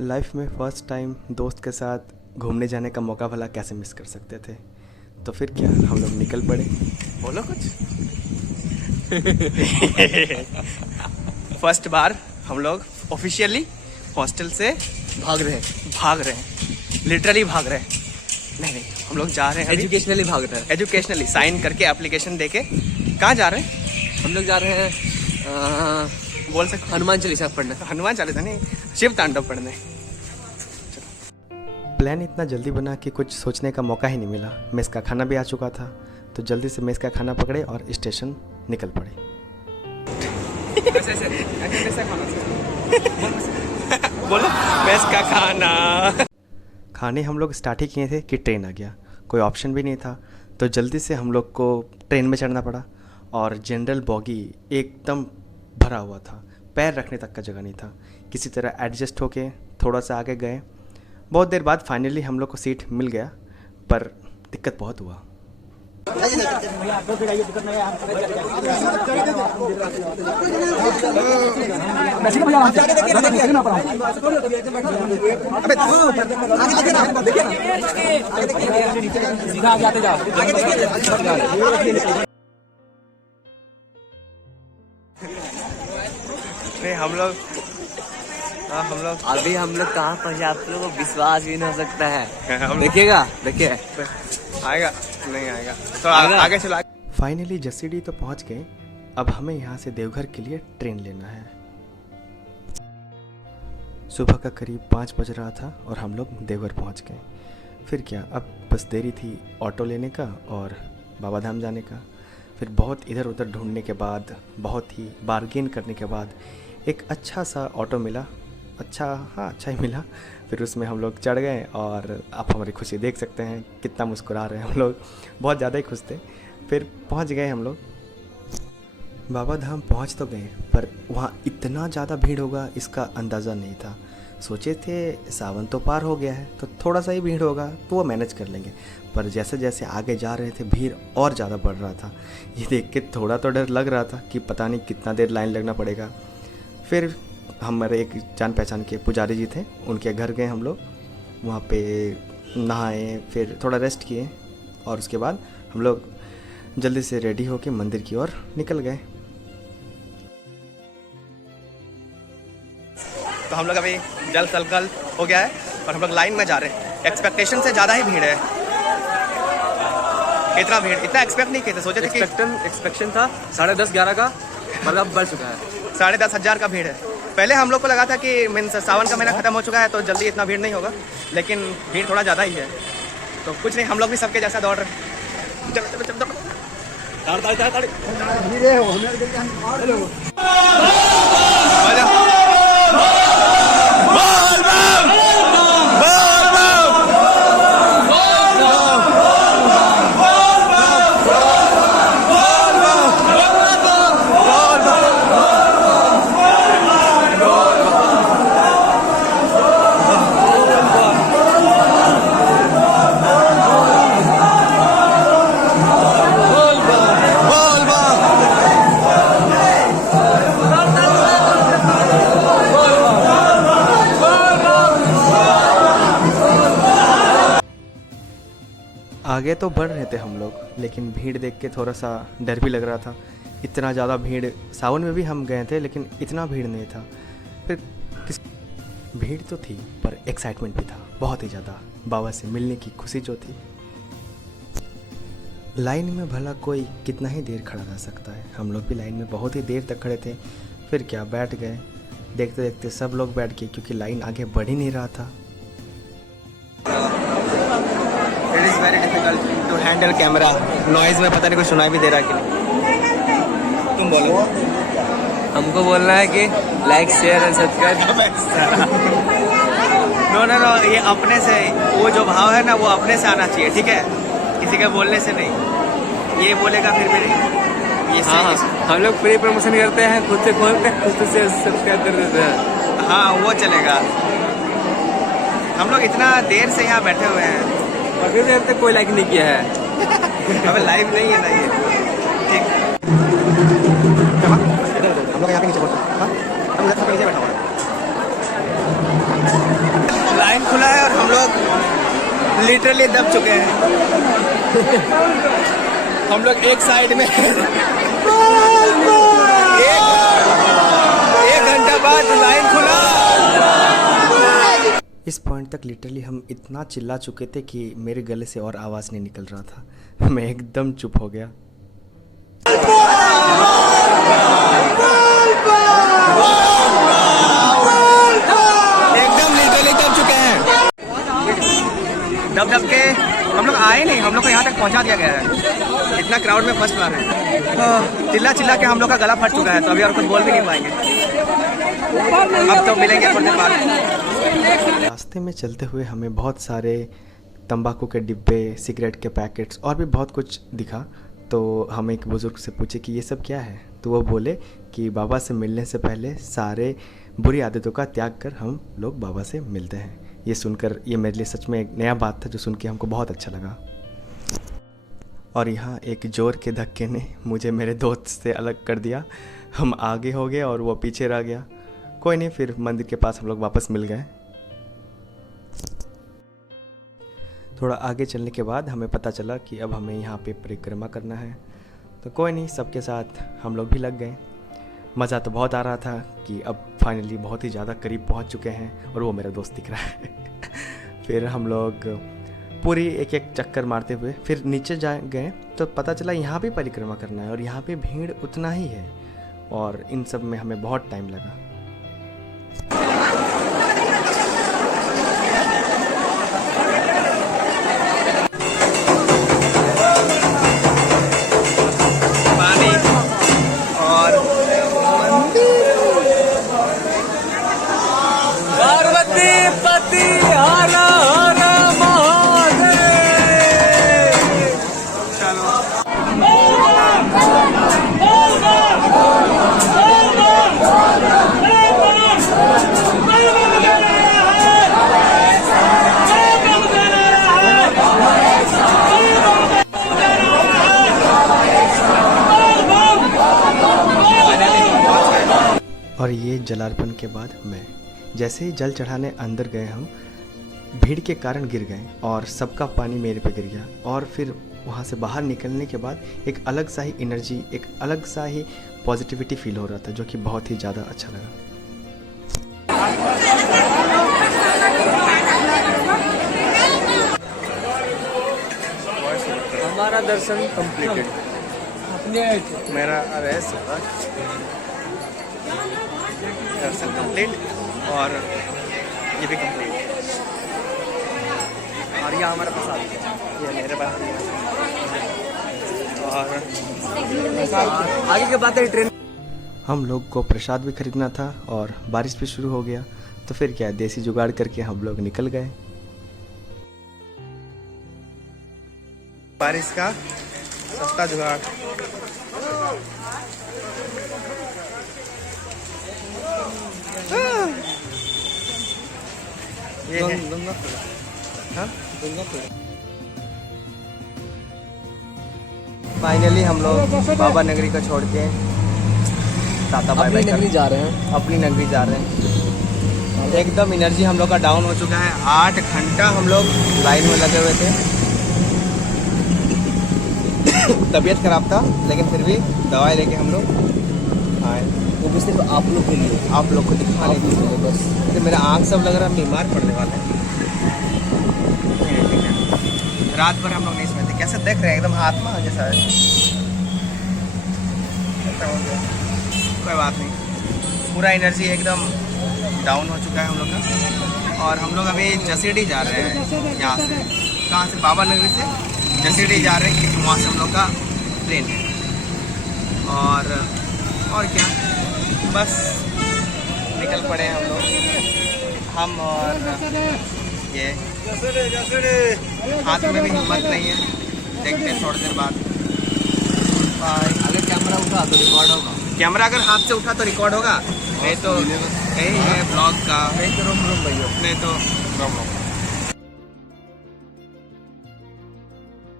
Life में first time दोस्त के साथ घूमने जाने का मौका भला कैसे मिस कर सकते थे। तो फिर क्या हम लोग निकल पड़े। बोलो कुछ। फर्स्ट बार हम लोग ऑफिशियली हॉस्टल से भाग रहे हैं लिटरली भाग रहे हैं। नहीं हम लोग जा रहे हैं एजुकेशनली भाग रहे हैं। एजुकेशनली साइन करके एप्लीकेशन देके। कहाँ जा रहे हैं? हम लोग जा रहे हैं बोल सकते हनुमान चालीसा पढ़ने। हनुमान चालीसा नहीं, शिव तांडव पढ़ने। प्लान इतना जल्दी बना कि कुछ सोचने का मौका ही नहीं मिला। मेस का खाना भी आ चुका था तो जल्दी से मेस का खाना पकड़े और स्टेशन निकल पड़े। बोलो मेस का खाना। खाने हम लोग स्टार्ट ही किए थे कि ट्रेन आ गया। कोई ऑप्शन भी नहीं था तो जल्दी से हम लोग को ट्रेन में चढ़ना पड़ा। और जनरल बॉगी एकदम भरा हुआ था, पैर रखने तक का जगह नहीं था। किसी तरह एडजस्ट होके थोड़ा सा आगे गए। बहुत देर बाद फाइनली हम लोग को सीट मिल गया, पर दिक्कत बहुत हुआ। नहीं हम लोग अभी हम लोग कहाँ पहुँचे आप लोगों को विश्वास भी नहीं हो सकता है। देखिए आएगा नहीं आएगा तो आगे चला। फाइनली जसीडी तो पहुंच गए। अब हमें यहाँ से देवघर के लिए ट्रेन लेना है। सुबह का करीब 5 बज रहा था और हम लोग देवघर पहुंच गए। फिर क्या, अब बस देरी थी ऑटो लेने का और बाबा धाम जाने का। फिर बहुत इधर उधर ढूंढने के बाद, बहुत ही बार्गेन करने के बाद एक अच्छा सा ऑटो मिला। अच्छा ही मिला। फिर उसमें हम लोग चढ़ गए और आप हमारी खुशी देख सकते हैं, कितना मुस्कुरा रहे हैं हम लोग। बहुत ज़्यादा ही खुश थे। फिर पहुंच गए हम लोग। बाबा धाम पहुंच तो गए पर वहाँ इतना ज़्यादा भीड़ होगा इसका अंदाज़ा नहीं था। सोचे थे सावन तो पार हो गया है तो थोड़ा सा ही भीड़ होगा तो वो मैनेज कर लेंगे, पर जैसे जैसे आगे जा रहे थे भीड़ और ज़्यादा बढ़ रहा था। ये देख के थोड़ा तो डर लग रहा था कि पता नहीं कितना देर लाइन लगना पड़ेगा। फिर हमारे एक जान पहचान के पुजारी जी थे, उनके घर गए हम लोग। वहाँ पे नहाए, फिर थोड़ा रेस्ट किए और उसके बाद हम लोग जल्दी से रेडी होके मंदिर की ओर निकल गए। तो हम लोग अभी जल संकल्प हो गया है और हम लोग लाइन में जा रहे हैं। एक्सपेक्टेशन से ज़्यादा ही भीड़ है। इतना भीड़ इतना एक्सपेक्ट नहीं किए थे। सोचे थे कि एक्सपेक्टेशन था 10:30-11 का, पर अब बढ़ चुका है। 10,500 का भीड़ है। पहले हम लोग को लगा था कि मीन्स सावन का महीना खत्म हो चुका है तो जल्दी इतना भीड़ नहीं होगा, लेकिन भीड़ थोड़ा ज़्यादा ही है। तो कुछ नहीं, हम लोग भी सबके जैसा दौड़ रहे हैं। चलो आगे तो बढ़ रहे थे हम लोग, लेकिन भीड़ देख के थोड़ा सा डर भी लग रहा था। इतना ज़्यादा भीड़, सावन में भी हम गए थे लेकिन इतना भीड़ नहीं था। फिर भीड़ तो थी पर एक्साइटमेंट भी था बहुत ही ज़्यादा। बाबा से मिलने की खुशी जो थी। लाइन में भला कोई कितना ही देर खड़ा रह सकता है। हम लोग भी लाइन में बहुत ही देर तक खड़े थे। फिर क्या, बैठ गए। देखते देखते सब लोग बैठ गए क्योंकि लाइन आगे बढ़ ही नहीं रहा था। It is very difficult to handle camera. Noise में पता नहीं कुछ सुनाई भी दे रहा है कि नहीं। तुम बोलो। हमको बोलना है कि like share and subscribe. No ये अपने से, वो जो भाव है ना वो अपने से आना चाहिए, ठीक है, किसी के बोलने से नहीं। ये बोलेगा फिर भी नहीं। ये हाँ, हम लोग फ्री प्रमोशन करते हैं, खुद से खोलते हैं, खुद से सब्सक्राइब कर देते हैं। हाँ वो चलेगा। हम लोग इतना देर से यहाँ बैठे हुए हैं और फिर देर तक कोई लाइक नहीं किया है। अबे लाइव नहीं है ना ये। ठीक, हम लोग यहाँ पे नीचे बैठा हुआ है। लिटरली दब चुके हैं। हम लोग एक साइड में एक घंटा बाद लाइन खुला। इस पॉइंट तक लिटरली हम इतना चिल्ला चुके थे कि मेरे गले से और आवाज़ नहीं निकल रहा था। मैं एकदम चुप हो गया। एकदम लिटरली दब चुके हैं। दब दब के हम लोग आए नहीं, हम लोग को यहाँ तक पहुँचा दिया गया है। इतना क्राउड में फर्स्ट बार है। चिल्ला चिल्ला के हम लोग का गला फट चुका है, तो अभी और कुछ बोल भी नहीं पाएंगे। अब तो मिलेंगे थोड़ी देर बाद। रास्ते में चलते हुए हमें बहुत सारे तंबाकू के डिब्बे, सिगरेट के पैकेट्स और भी बहुत कुछ दिखा। तो हम एक बुज़ुर्ग से पूछे कि ये सब क्या है, तो वो बोले कि बाबा से मिलने से पहले सारे बुरी आदतों का त्याग कर हम लोग बाबा से मिलते हैं। ये सुनकर ये मेरे लिए सच में एक नया बात था, जो सुन के हमको बहुत अच्छा लगा। और यहाँ एक जोर के धक्के ने मुझे मेरे दोस्त से अलग कर दिया। हम आगे हो गए और वो पीछे रह गया। कोई नहीं, फिर मंदिर के पास हम लोग वापस मिल गए। थोड़ा आगे चलने के बाद हमें पता चला कि अब हमें यहाँ पे परिक्रमा करना है। तो कोई नहीं, सबके साथ हम लोग भी लग गए। मज़ा तो बहुत आ रहा था कि अब फाइनली बहुत ही ज़्यादा करीब पहुँच चुके हैं और वो मेरा दोस्त दिख रहा है। फिर हम लोग पूरी एक एक चक्कर मारते हुए फिर नीचे जा गए, तो पता चला यहाँ भी परिक्रमा करना है और यहाँ पे भीड़ उतना ही है। और इन सब में हमें बहुत टाइम लगा। और ये जलार्पण के बाद मैं जैसे ही जल चढ़ाने अंदर गए, हम भीड़ के कारण गिर गए और सबका पानी मेरे पे गिर गया। और फिर वहाँ से बाहर निकलने के बाद एक अलग सा ही एनर्जी, एक अलग सा ही पॉजिटिविटी फील हो रहा था, जो कि बहुत ही ज़्यादा अच्छा लगा। हमारा दर्शन कंप्लीटेड। मेरा अरेस्ट दर्शन कंप्लीट और ये भी कंप्लीट। और ये हमारा प्रसाद, ये मेरे पास भी है। और आगे के बात है ट्रेन। हम लोग को प्रसाद भी खरीदना था और बारिश भी शुरू हो गया, तो फिर क्या, देसी जुगाड़ करके हम लोग निकल गए। बारिश का सस्ता जुगाड़। ये है हाँ? फाइनली हम लोग बाबा नगरी को छोड़ के टाटा बाय बाय नगरी जा रहे हैं। अपनी नगरी जा रहे हैं। एकदम एनर्जी हम लोग का डाउन हो चुका है। 8 घंटा हम लोग लाइन में लगे हुए थे। तबीयत खराब था, लेकिन फिर भी दवाई लेके हम लोग आए। वो भी सिर्फ आप लोग के लिए, आप लोग को दिखाने के लिए बस। तो मेरा आँख सब लग रहा है बीमार पड़ने वाला है। रात भर हम लोग नहीं सोए थे। कैसे देख रहे हैं, एकदम आत्मा जैसा है। कोई बात नहीं, पूरा एनर्जी एकदम डाउन हो चुका है हम लोग का। और हम लोग अभी जसीडीह जा रहे हैं। यहाँ से कहाँ से? बाबा नगरी से जसीडीह जा रहे हैं, क्योंकि वहाँ से हम लोग का ट्रेन है। और क्या, बस निकल पड़े हैं हम लोग। हम और ये हाथ में भी हिम्मत नहीं है। देखते हैं थोड़ी देर बाद। अगर कैमरा उठा तो रिकॉर्ड होगा। कैमरा अगर हाथ से उठा तो रिकॉर्ड होगा, नहीं तो यही है ब्लॉग का। नहीं तो